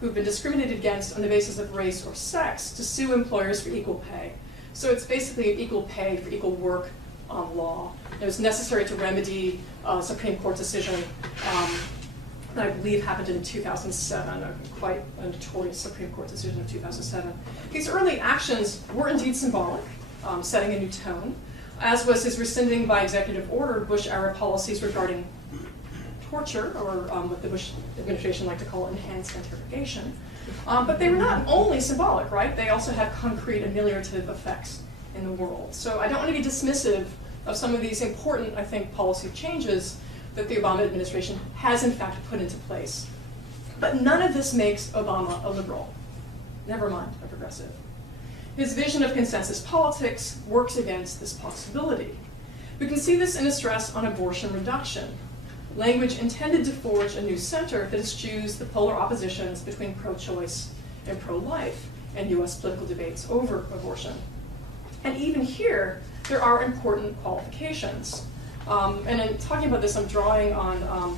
who've been discriminated against on the basis of race or sex to sue employers for equal pay. So it's basically equal pay for equal work law. It was necessary to remedy a Supreme Court decision that I believe happened in 2007, quite a notorious Supreme Court decision of 2007. These early actions were indeed symbolic, setting a new tone, as was his rescinding by executive order Bush-era policies regarding torture, or what the Bush administration liked to call enhanced interrogation. But they were not only symbolic, right? They also had concrete ameliorative effects in the world. So I don't want to be dismissive of some of these important, I think, policy changes that the Obama administration has in fact put into place. But none of this makes Obama a liberal, never mind a progressive. His vision of consensus politics works against this possibility. We can see this in his stress on abortion reduction, language intended to forge a new center that eschews the polar oppositions between pro-choice and pro-life in US political debates over abortion. And even here, there are important qualifications. And in talking about this, I'm drawing on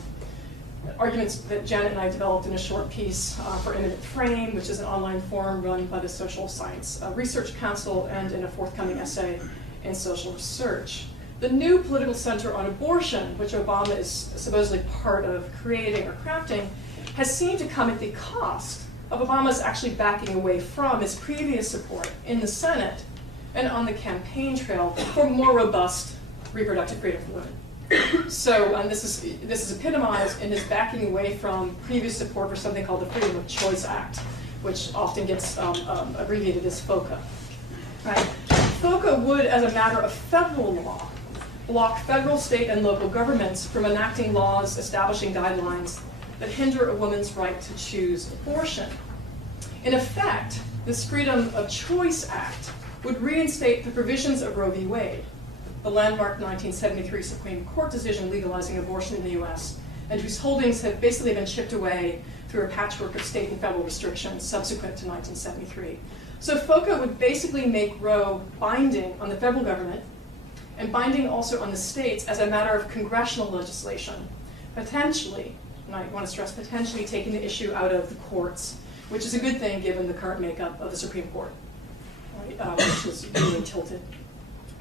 arguments that Janet and I developed in a short piece for Imminent Frame, which is an online forum run by the Social Science Research Council, and in a forthcoming essay in Social Research. The new political center on abortion, which Obama is supposedly part of creating or crafting, has seemed to come at the cost of Obama's actually backing away from his previous support in the Senate and on the campaign trail for more robust reproductive freedom for women. So this is epitomized in his backing away from previous support for something called the Freedom of Choice Act, which often gets abbreviated as FOCA. Right? FOCA would, as a matter of federal law, block federal, state, and local governments from enacting laws establishing guidelines that hinder a woman's right to choose abortion. In effect, this Freedom of Choice Act would reinstate the provisions of Roe v. Wade, the landmark 1973 Supreme Court decision legalizing abortion in the US, and whose holdings have basically been chipped away through a patchwork of state and federal restrictions subsequent to 1973. So FOCA would basically make Roe binding on the federal government and binding also on the states as a matter of congressional legislation, potentially, and I want to stress potentially, taking the issue out of the courts, which is a good thing given the current makeup of the Supreme Court, right, which is really tilted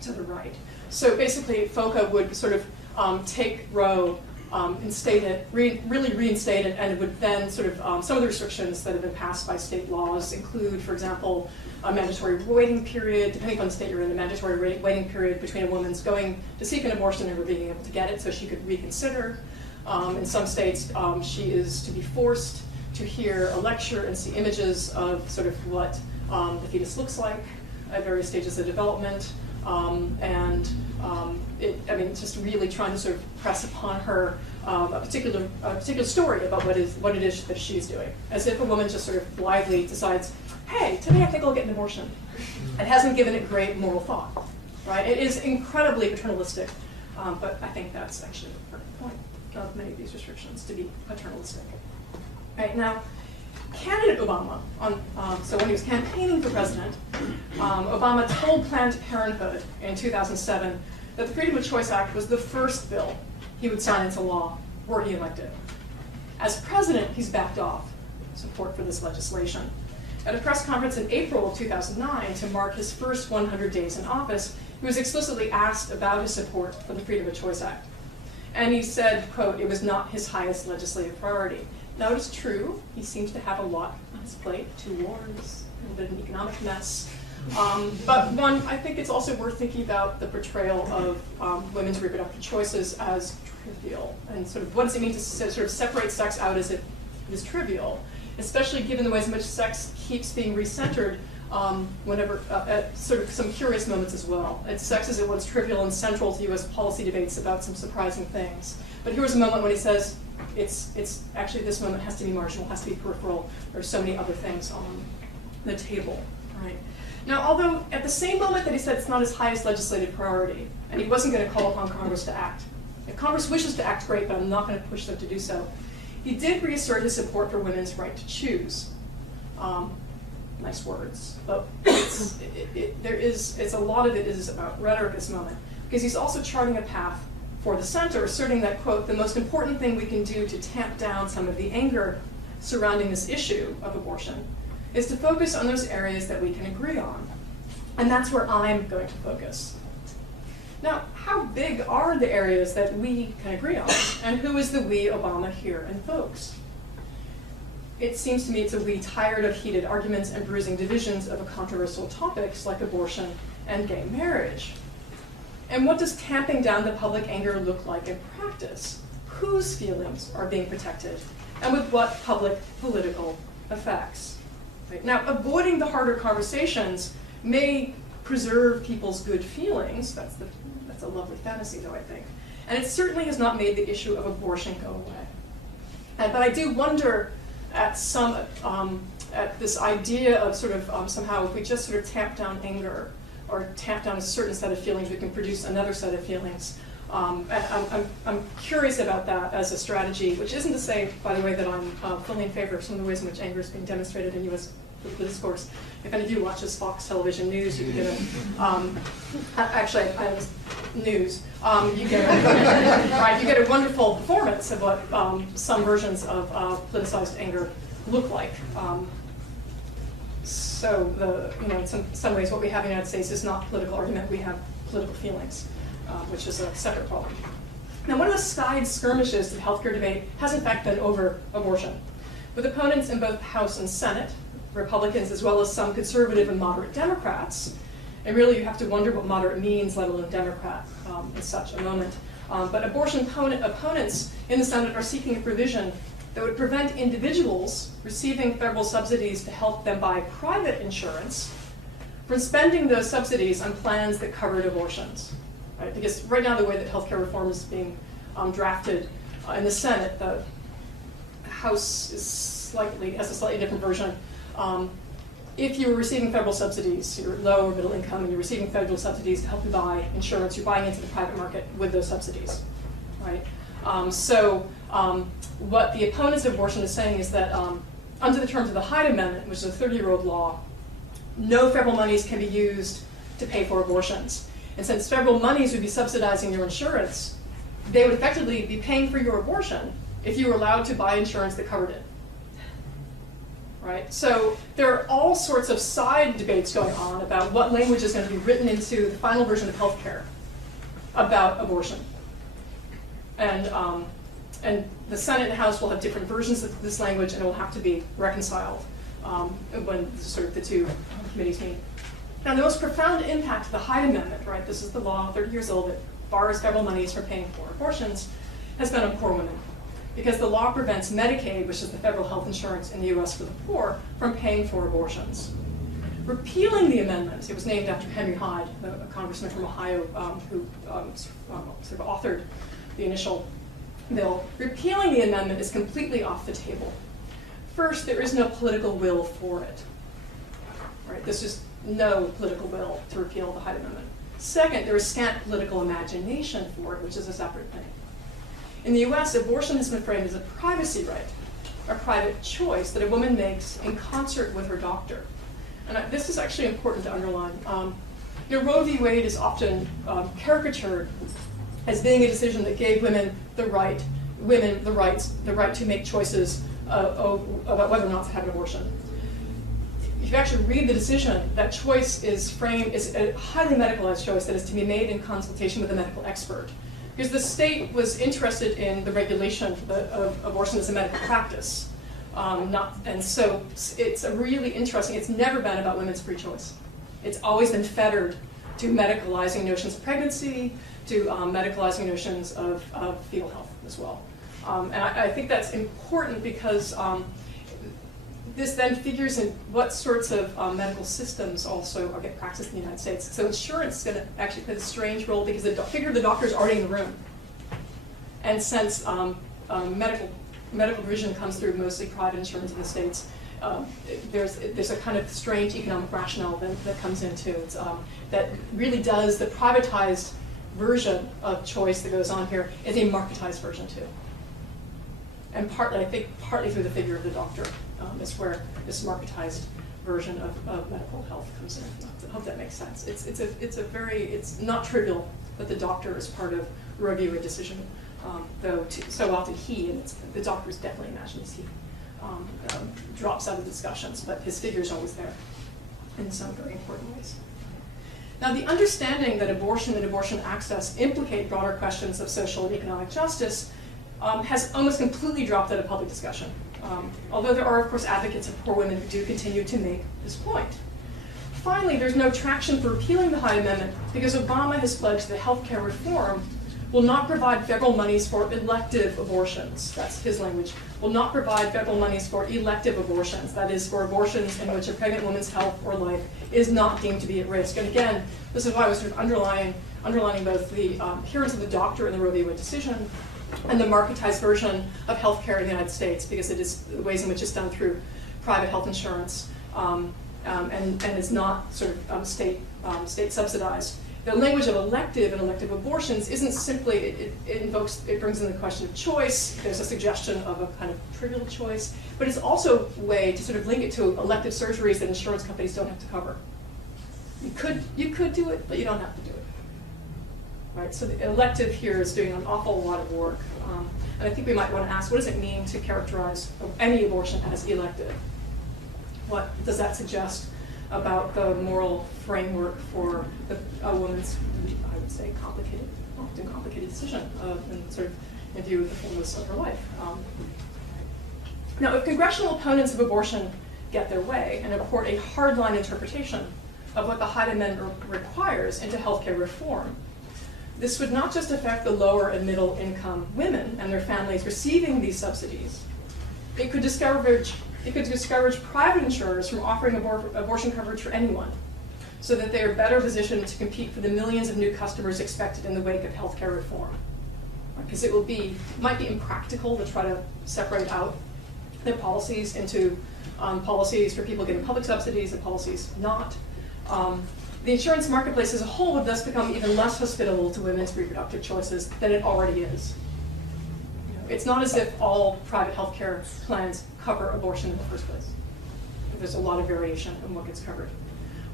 to the right. So basically, FOCA would sort of take Roe, instate it, really reinstate it, and it would then sort of, some of the restrictions that have been passed by state laws include, for example, a mandatory waiting period, depending on the state you're in, a mandatory waiting period between a woman's going to seek an abortion and her being able to get it so she could reconsider. In some states, she is to be forced to hear a lecture and see images of sort of what the fetus looks like at various stages of development. Just really trying to sort of press upon her a particular story about what it is that she's doing, as if a woman just sort of blithely decides, hey, today I think I'll get an abortion, and hasn't given it great moral thought, right? It is incredibly paternalistic, but I think that's actually the point of many of these restrictions, to be paternalistic. Right, now, candidate Obama, so when he was campaigning for president, Obama told Planned Parenthood in 2007 that the Freedom of Choice Act was the first bill he would sign into law were he elected. As president, he's backed off support for this legislation. At a press conference in April of 2009 to mark his first 100 days in office, he was explicitly asked about his support for the Freedom of Choice Act. And he said, quote, it was not his highest legislative priority. Now, it is true, he seems to have a lot on his plate, 2 wars, a little bit of an economic mess. But one, I think it's also worth thinking about the portrayal of women's reproductive choices as trivial, and sort of what does it mean to sort of separate sex out as if it is trivial, especially given the ways in which sex keeps being recentered whenever, at sort of some curious moments as well. Sex is at once trivial and central to US policy debates about some surprising things. But here was a moment when he says, it's actually, this moment has to be marginal, has to be peripheral. There's so many other things on the table, right? Now, although at the same moment that he said it's not his highest legislative priority, and he wasn't going to call upon Congress to act. If Congress wishes to act, great, but I'm not going to push them to do so. He did reassert his support for women's right to choose. Nice words, but a lot of it is about rhetoric at this moment, because he's also charting a path for the center, asserting that, quote, the most important thing we can do to tamp down some of the anger surrounding this issue of abortion is to focus on those areas that we can agree on. And that's where I'm going to focus. Now, how big are the areas that we can agree on? And who is the we Obama here invokes? It seems to me it's a we tired of heated arguments and bruising divisions over controversial topics like abortion and gay marriage. And what does tamping down the public anger look like in practice? Whose feelings are being protected? And with what public political effects? Right? Now, avoiding the harder conversations may preserve people's good feelings. That's a lovely fantasy, though, I think. And it certainly has not made the issue of abortion go away. But I do wonder at this idea of sort of somehow if we just sort of tamp down anger or tamp down a certain set of feelings, we can produce another set of feelings. I'm curious about that as a strategy, which isn't to say, by the way, that I'm fully in favor of some of the ways in which anger is being demonstrated in U.S. political discourse. If any of you watches Fox television news, you can get news. You get a wonderful performance of what some versions of politicized anger look like. So in some ways, what we have in the United States is not political argument. We have political feelings, which is a separate problem. Now, one of the side skirmishes to the healthcare debate has in fact been over abortion, with opponents in both the House and Senate, Republicans as well as some conservative and moderate Democrats. And really, you have to wonder what moderate means, let alone Democrat, in such a moment. But abortion opponents in the Senate are seeking a provision that would prevent individuals receiving federal subsidies to help them buy private insurance from spending those subsidies on plans that covered abortions. Right? Because right now, the way that healthcare reform is being drafted in the Senate, the House has a slightly different version. If you were receiving federal subsidies, you're low or middle income, and you're receiving federal subsidies to help you buy insurance, you're buying into the private market with those subsidies, right? What the opponents of abortion is saying is that under the terms of the Hyde Amendment, which is a 30-year-old law, no federal monies can be used to pay for abortions. And since federal monies would be subsidizing your insurance, they would effectively be paying for your abortion if you were allowed to buy insurance that covered it. Right? So there are all sorts of side debates going on about what language is going to be written into the final version of healthcare about abortion. And the Senate and House will have different versions of this language, and it will have to be reconciled when sort of the two committees meet. Now, the most profound impact of the Hyde Amendment, right? This is the law, 30 years old, that bars federal monies from paying for abortions, has been on poor women. Because the law prevents Medicaid, which is the federal health insurance in the US for the poor, from paying for abortions. Repealing the amendment, it was named after Henry Hyde, a congressman from Ohio who sort of authored the initial bill. Repealing the amendment is completely off the table. First, there is no political will for it. Right? There's just no political will to repeal the Hyde Amendment. Second, there is scant political imagination for it, which is a separate thing. In the US, abortion has been framed as a privacy right, a private choice that a woman makes in concert with her doctor. And this is actually important to underline. Roe v. Wade is often caricatured as being a decision that gave women the right to make choices about whether or not to have an abortion. If you actually read the decision, that choice is framed as a highly medicalized choice that is to be made in consultation with a medical expert. Because the state was interested in the regulation of abortion as a medical practice. And so it's a really interesting, it's never been about women's free choice. It's always been fettered to medicalizing notions of pregnancy, to medicalizing notions of fetal health as well. And I think that's important because this then figures in what sorts of medical systems also get practiced in the United States. So insurance is going to actually play a strange role because the figure of the doctor is already in the room. And since medical provision comes through mostly private insurance in the States, there's a kind of strange economic rationale that comes into it that really does the privatized version of choice that goes on here is a marketized version too. And partly through the figure of the doctor is where this marketized version of medical health comes in. I hope that makes sense. It's not trivial that the doctor is part of Roe v. Wade decision, though so often the doctors definitely imagine it's he. drops out of the discussions, but his figure's always there in some very important ways. Now, the understanding that abortion and abortion access implicate broader questions of social and economic justice has almost completely dropped out of public discussion, although there are, of course, advocates of poor women who do continue to make this point. Finally, there's no traction for repealing the Hyde Amendment because Obama has pledged that healthcare reform will not provide federal monies for elective abortions. That's his language. Will not provide federal monies for elective abortions. That is, for abortions in which a pregnant woman's health or life is not deemed to be at risk. And again, this is why I was sort of underlining both the appearance of the doctor in the Roe v. Wade decision and the marketized version of healthcare in the United States, because it is the ways in which it's done through private health insurance and is not sort of state subsidized. The language of elective and elective abortions isn't simply, it brings in the question of choice. There's a suggestion of a kind of trivial choice, but it's also a way to sort of link it to elective surgeries that insurance companies don't have to cover. You could do it, but you don't have to do it. Right? So the elective here is doing an awful lot of work. And I think we might want to ask, what does it mean to characterize any abortion as elective? What does that suggest about the moral framework for a woman's, I would say, often complicated decision in view of the fullness of her life? Now, if congressional opponents of abortion get their way and import a hardline interpretation of what the Hyde Amendment requires into healthcare reform, this would not just affect the lower and middle income women and their families receiving these subsidies. It could discourage private insurers from offering abortion coverage for anyone, so that they are better positioned to compete for the millions of new customers expected in the wake of healthcare reform. Because it might be impractical to try to separate out their policies into policies for people getting public subsidies and policies not. The insurance marketplace as a whole would thus become even less hospitable to women's reproductive choices than it already is. It's not as if all private healthcare plans cover abortion in the first place. There's a lot of variation in what gets covered.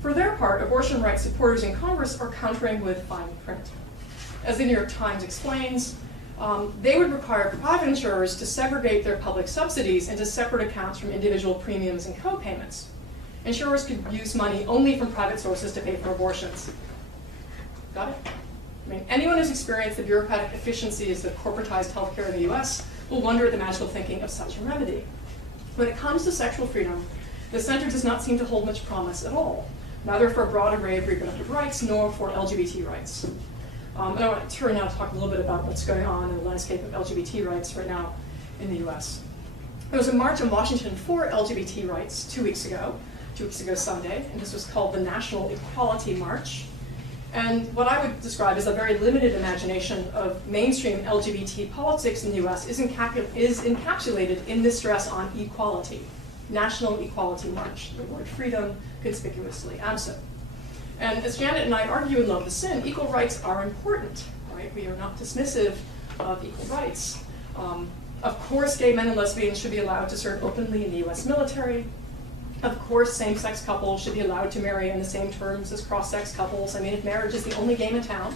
For their part, abortion rights supporters in Congress are countering with fine print. As the New York Times explains, they would require private insurers to segregate their public subsidies into separate accounts from individual premiums and co-payments. Insurers could use money only from private sources to pay for abortions. Got it? I mean, anyone who's experienced the bureaucratic efficiencies of corporatized healthcare in the US will wonder at the magical thinking of such a remedy. When it comes to sexual freedom, the center does not seem to hold much promise at all, neither for a broad array of reproductive rights nor for LGBT rights. And I want to turn now to talk a little bit about what's going on in the landscape of LGBT rights right now in the US. There was a march in Washington for LGBT rights 2 weeks ago Sunday, and this was called the National Equality March. And what I would describe as a very limited imagination of mainstream LGBT politics in the US is encapsulated in this stress on equality. National Equality March, the word freedom conspicuously absent. And as Janet and I argue in Love the Sin, equal rights are important, right? We are not dismissive of equal rights. Of course, gay men and lesbians should be allowed to serve openly in the US military. Of course, same-sex couples should be allowed to marry on the same terms as cross-sex couples. I mean, if marriage is the only game in town,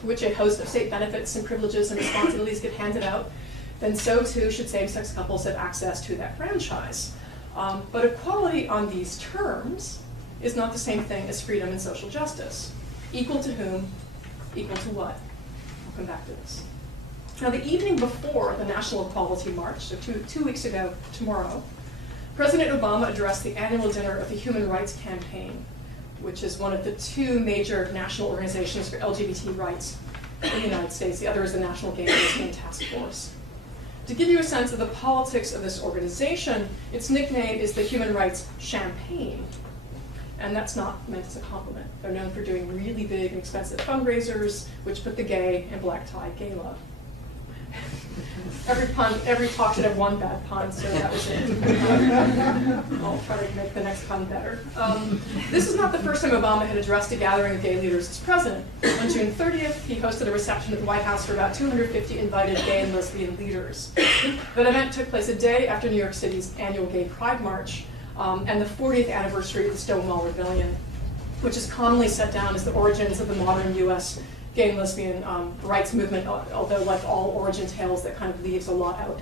for which a host of state benefits and privileges and responsibilities get handed out, then so too should same-sex couples have access to that franchise. But equality on these terms is not the same thing as freedom and social justice. Equal to whom? Equal to what? We'll come back to this. Now, the evening before the National Equality March, so two weeks ago tomorrow, President Obama addressed the annual dinner of the Human Rights Campaign, which is one of the two major national organizations for LGBT rights in the United States. The other is the National Gay and Lesbian Task Force. To give you a sense of the politics of this organization, its nickname is the Human Rights Champagne. And that's not meant as a compliment. They're known for doing really big and expensive fundraisers, which put the gay in black tie gala. Every talk should have one bad pun, so that was it. I'll try to make the next pun better. This is not the first time Obama had addressed a gathering of gay leaders as president. On June 30th, he hosted a reception at the White House for about 250 invited gay and lesbian leaders. That event took place a day after New York City's annual Gay Pride March and the 40th anniversary of the Stonewall Rebellion, which is commonly set down as the origins of the modern US gay and lesbian rights movement, although like all origin tales, that kind of leaves a lot out